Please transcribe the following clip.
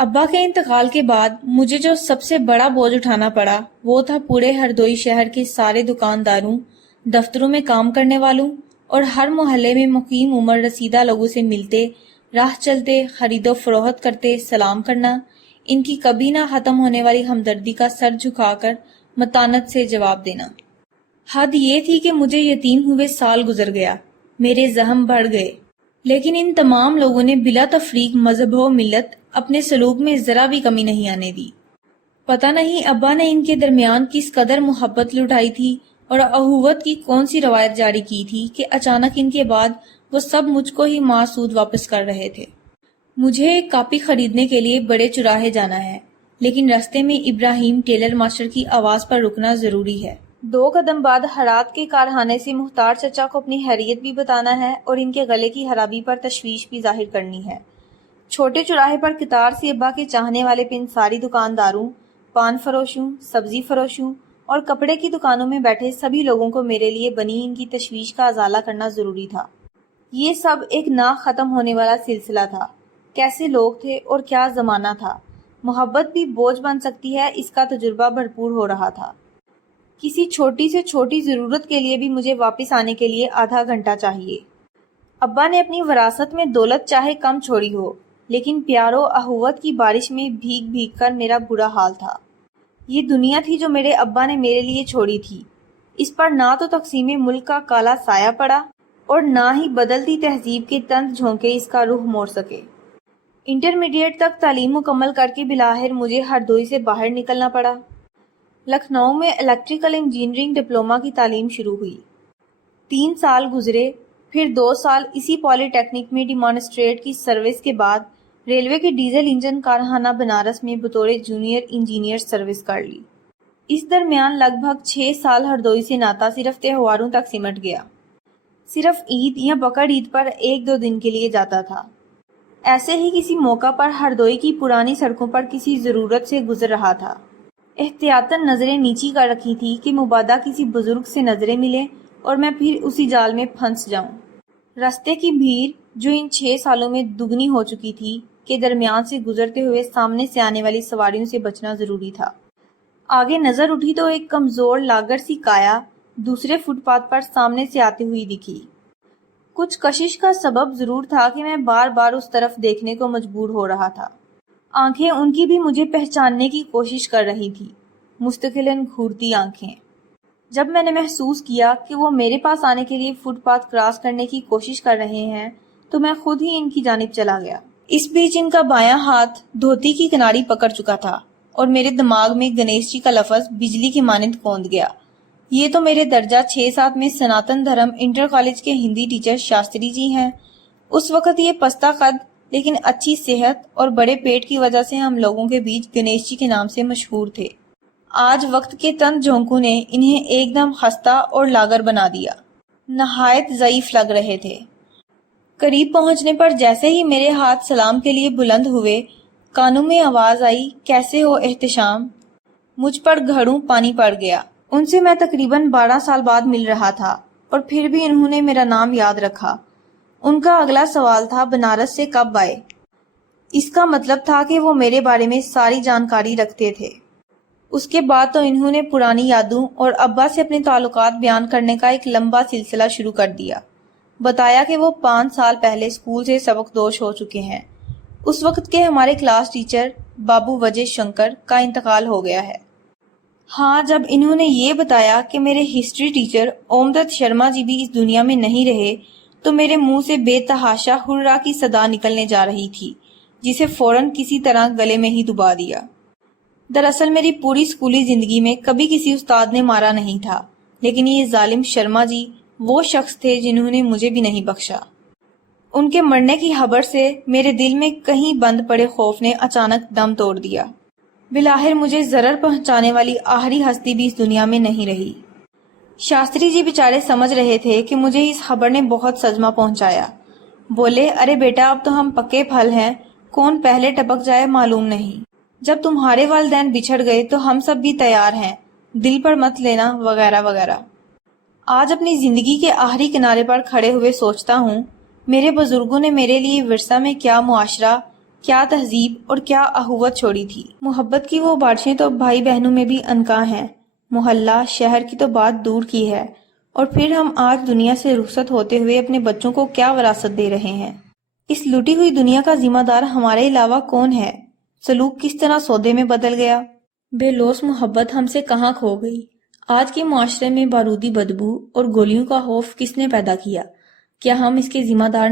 ابا کے انتقال کے بعد مجھے جو سب سے بڑا بوجھ اٹھانا پڑا وہ تھا پورے ہردوئی شہر کے سارے دکانداروں، دفتروں میں کام کرنے والوں اور ہر محلے میں مقیم عمر رسیدہ لوگوں سے ملتے، راہ چلتے، خرید و فروخت کرتے سلام کرنا، ان کی کبھی نہ ختم ہونے والی ہمدردی کا سر جھکا کر متانت سے جواب دینا۔ حد یہ تھی کہ مجھے یتیم ہوئے سال گزر گیا، میرے زخم بڑھ گئے، لیکن ان تمام لوگوں نے بلا تفریق مذہب و ملت اپنے سلوک میں ذرا بھی کمی نہیں آنے دی۔ پتہ نہیں ابا نے ان کے درمیان کس قدر محبت لٹائی تھی اور اخوت کی کون سی روایت جاری کی تھی کہ اچانک ان کے بعد وہ سب مجھ کو ہی ماسود واپس کر رہے تھے۔ مجھے ایک کاپی خریدنے کے لیے بڑے چوراہے جانا ہے، لیکن راستے میں ابراہیم ٹیلر ماسٹر کی آواز پر رکنا ضروری ہے۔ 2 قدم بعد ہرات کے کارخانے سے مختار چچا کو اپنی حیریت بھی بتانا ہے اور ان کے گلے کی خرابی پر تشویش بھی ظاہر کرنی ہے۔ چھوٹے چوراہے پر قطار سے ابا کے چاہنے والے پنساری دکانداروں، پان فروشوں، سبزی فروشوں اور کپڑے کی دکانوں میں بیٹھے سبھی لوگوں کو میرے لیے بنی ان کی تشویش کا ازالہ کرنا ضروری تھا۔ یہ سب ایک نہ ختم ہونے والا سلسلہ تھا۔ کیسے لوگ تھے اور کیا زمانہ تھا! محبت بھی بوجھ بن سکتی ہے، اس کا تجربہ بھرپور ہو رہا تھا۔ کسی چھوٹی سے چھوٹی ضرورت کے لیے بھی مجھے واپس آنے کے لیے آدھا گھنٹہ چاہیے۔ ابا نے اپنی وراثت میں دولت چاہے کم چھوڑی ہو، لیکن پیار و اخوت کی بارش میں بھیگ بھیگ کر میرا برا حال تھا۔ یہ دنیا تھی جو میرے ابا نے میرے لیے چھوڑی تھی، اس پر نہ تو تقسیم ملک کا کالا سایہ پڑا اور نہ ہی بدلتی تہذیب کے تند جھونکے اس کا رخ موڑ سکے۔ انٹرمیڈیٹ تک تعلیم مکمل کر کے بالآخر مجھے ہردوئی سے باہر نکلنا پڑا۔ لکھنؤ میں الیکٹریکل انجینئرنگ ڈپلومہ کی تعلیم شروع ہوئی۔ 3 سال گزرے، پھر 2 سال اسی پولی ٹیکنک میں ڈیمانسٹریٹ کی سروس کے بعد ریلوے کے ڈیزل انجن کارخانہ بنارس میں بطور جونیئر انجینئر سروس کر لی۔ اس درمیان لگ بھگ 6 سال ہردوئی سے ناتا صرف تہواروں تک سمٹ گیا۔ صرف عید یا بقر عید پر 1-2 دن کے لیے جاتا تھا۔ ایسے ہی کسی موقع پر ہردوئی کی پرانی سڑکوں پر کسی ضرورت سے گزر رہا تھا۔ احتیاطاً نظریں نیچی کر رکھی تھی کہ مبادا کسی بزرگ سے نظریں ملیں اور میں پھر اسی جال میں پھنس جاؤں۔ راستے کی بھیڑ جو ان 6 سالوں میں دگنی ہو چکی تھی کے درمیان سے گزرتے ہوئے سامنے سے آنے والی سواریوں سے بچنا ضروری تھا۔ آگے نظر اٹھی تو ایک کمزور لاغر سی کایا دوسرے فٹ پاتھ پر سامنے سے آتی ہوئی دکھی۔ کچھ کشش کا سبب ضرور تھا کہ میں بار بار اس طرف دیکھنے کو مجبور ہو رہا تھا۔ آنکھیں ان کی بھی مجھے پہچاننے کی کوشش کر رہی تھی، مستقلاً گھورتی آنکھیں۔ جب میں نے محسوس کیا کہ وہ میرے پاس آنے کے لیے فٹ پاتھ کراس کرنے کی کوشش کر رہے ہیں تو میں خود ہی ان کی جانب چلا گیا۔ اس بیچ ان کا بایاں ہاتھ دھوتی کی کناری پکڑ چکا تھا اور میرے دماغ میں گنیش جی کا لفظ بجلی کی مانند کوند گیا۔ یہ تو میرے درجہ 6-7 میں سناتن دھرم انٹر کالج کے ہندی ٹیچر شاستری جی ہیں۔ اس وقت یہ پستہ قد لیکن اچھی صحت اور بڑے پیٹ کی وجہ سے ہم لوگوں کے بیچ گنیش جی کے نام سے مشہور تھے۔ آج وقت کے تند جھونکوں نے انہیں ایک دم خستہ اور لاغر بنا دیا، نہایت ضعیف لگ رہے تھے۔ قریب پہنچنے پر جیسے ہی میرے ہاتھ سلام کے لیے بلند ہوئے، کانوں میں آواز آئی، کیسے ہو احتشام؟ مجھ پر گھڑوں پانی پڑ گیا۔ ان سے میں تقریباً 12 سال بعد مل رہا تھا اور پھر بھی انہوں نے میرا نام یاد رکھا۔ ان کا اگلا سوال تھا، بنارس سے کب آئے؟ اس کا مطلب تھا کہ وہ میرے بارے میں ساری جانکاری رکھتے تھے۔ اس کے بعد تو انہوں نے پرانی یادوں اور ابا سے اپنے تعلقات بیان کرنے کا ایک لمبا سلسلہ شروع کر دیا۔ بتایا کہ وہ 5 سال پہلے اسکول سے سبق دوش ہو چکے ہیں۔ اس وقت کے ہمارے کلاس ٹیچر بابو وجے شنکر کا انتقال ہو گیا ہے۔ ہاں، جب انہوں نے یہ بتایا کہ میرے ہسٹری ٹیچر اوم دت شرما جی بھی اس دنیا میں نہیں رہے تو میرے منہ سے بے تحاشا ہررا کی صدا نکلنے جا رہی تھی، جسے فوراً کسی طرح گلے میں ہی دبا دیا۔ دراصل میری پوری اسکولی زندگی میں کبھی کسی استاد نے مارا نہیں تھا، لیکن یہ ظالم شرما جی وہ شخص تھے جنہوں نے مجھے بھی نہیں بخشا۔ ان کے مرنے کی خبر سے میرے دل میں کہیں بند پڑے خوف نے اچانک دم توڑ دیا۔ بالآخر مجھے ضرر پہنچانے والی آخری ہستی بھی اس دنیا میں نہیں رہی۔ شاستری جی بیچارے سمجھ رہے تھے کہ مجھے اس خبر نے بہت صدمہ پہنچایا۔ بولے، ارے بیٹا، اب تو ہم پکے پھل ہیں، کون پہلے ٹپک جائے معلوم نہیں۔ جب تمہارے والدین بچھڑ گئے تو ہم سب بھی تیار ہیں، دل پر مت لینا، وغیرہ وغیرہ۔ آج اپنی زندگی کے آخری کنارے پر کھڑے ہوئے سوچتا ہوں، میرے بزرگوں نے میرے لیے ورثہ میں کیا معاشرہ، کیا تہذیب اور کیا اخوت چھوڑی تھی۔ محبت کی وہ بارشیں تو اب بھائی بہنوں میں بھی عنقا ہیں۔ محلہ شہر کی تو بات دور کی ہے، اور پھر ہم آج دنیا سے رخصت ہوتے ہوئے اپنے بچوں کو کیا وراثت دے رہے ہیں؟ اس لوٹی ہوئی دنیا کا ذمہ دار ہمارے علاوہ کون ہے؟ سلوک کس طرح سودے میں بدل گیا؟ بے لوث محبت ہم سے کہاں کھو گئی؟ آج کے معاشرے میں بارودی بدبو اور گولیوں کا خوف کس نے پیدا کیا؟ کیا ہم اس کے ذمہ دار